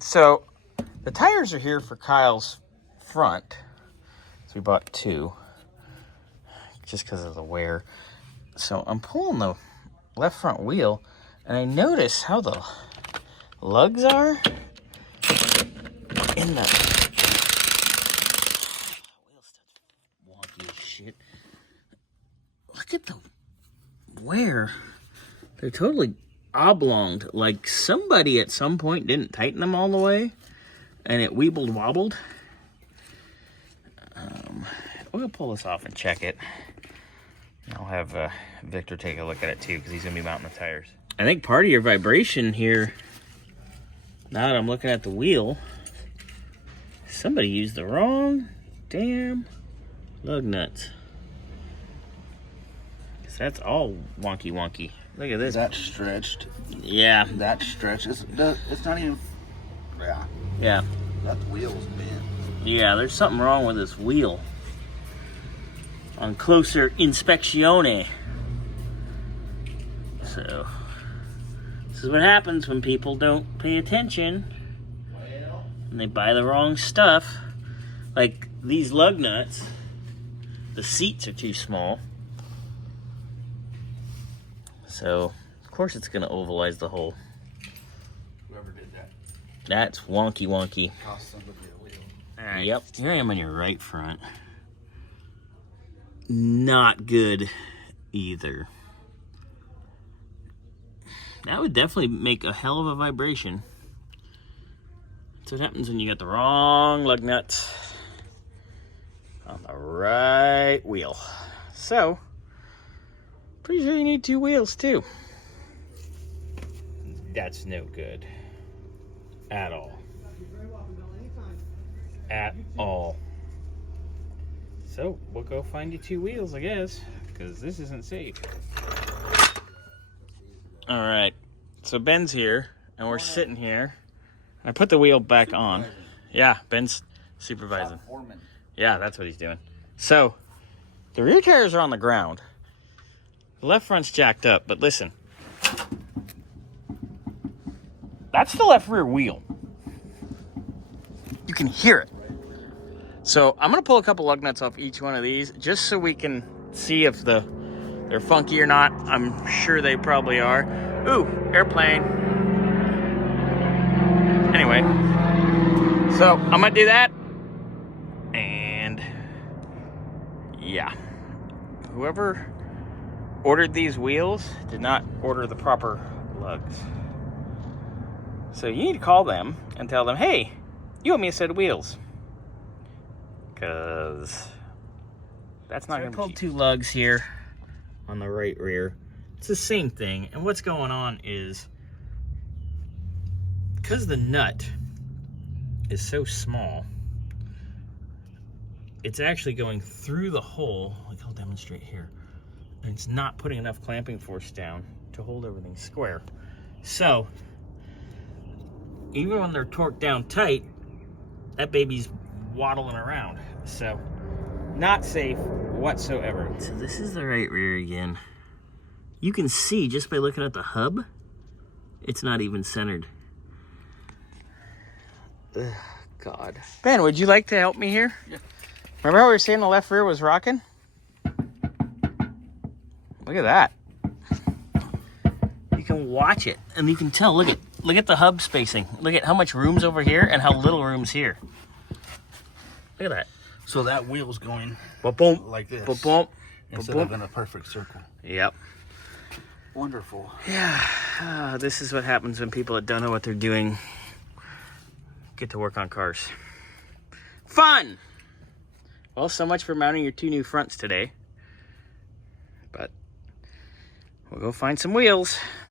So the tires are here for Kyle's front. So we bought 2 just because of the wear. So I'm pulling the left front wheel and I notice how the lugs are in the wheel stuff's wonky as shit. Look at the wear. They're totally oblonged. Like somebody at some point didn't tighten them all the way and it weebled wobbled. We'll pull this off and check it. I'll have Victor take a look at it too because he's gonna be mounting the tires. I think part of your vibration here, now that I'm looking at the wheel, somebody used the wrong damn lug nuts. Cause that's all wonky wonky. Look at this. That's stretched. Yeah. That's stretched. It's not even. Yeah. Yeah. That wheel's bent. Yeah, there's something wrong with this wheel. On closer inspezione. So, this is what happens when people don't pay attention and they buy the wrong stuff. Like these lug nuts, the seats are too small. So, of course it's going to ovalize the hole. Whoever did that. That's wonky wonky. Cost somebody a wheel. All right. Yep, here I am on your right front. Not good either. That would definitely make a hell of a vibration. That's what happens when you got the wrong lug nuts on the right wheel. So, pretty sure you need 2 wheels too. That's no good. At all. At all. So, we'll go find you 2 wheels, I guess, because this isn't safe. All right, so Ben's here, and we're sitting here. I put the wheel back on. Yeah, Ben's supervising. Yeah, that's what he's doing. So, the rear tires are on the ground. The left front's jacked up, but listen. That's the left rear wheel. You can hear it. So I'm gonna pull a couple lug nuts off each one of these just so we can see if they're funky or not. I'm sure they probably are. Ooh, airplane. Anyway, so I'm gonna do that. And yeah, whoever ordered these wheels did not order the proper lugs. So you need to call them and tell them, hey, you owe me a set of wheels. Because that's not going to be cheap. I pulled 2 lugs here on the right rear. It's the same thing. And what's going on is, because the nut is so small, it's actually going through the hole. Like I'll demonstrate here. And it's not putting enough clamping force down to hold everything square. So, even when they're torqued down tight, that baby's waddling around. So, not safe whatsoever. So this is the right rear again. You can see just by looking at the hub, it's not even centered. Ugh, God. Ben, would you like to help me here? Yeah. Remember how we were saying the left rear was rocking? Look at that. You can watch it and you can tell. Look at the hub spacing. Look at how much room's over here and how little room's here. Look at that. So that wheel's going Ba-boom. like this. Ba-boom. Instead of in a perfect circle. Yep. Wonderful. Yeah. This is what happens when people that don't know what they're doing get to work on cars. Fun! Well, so much for mounting your 2 new fronts today. But we'll go find some wheels.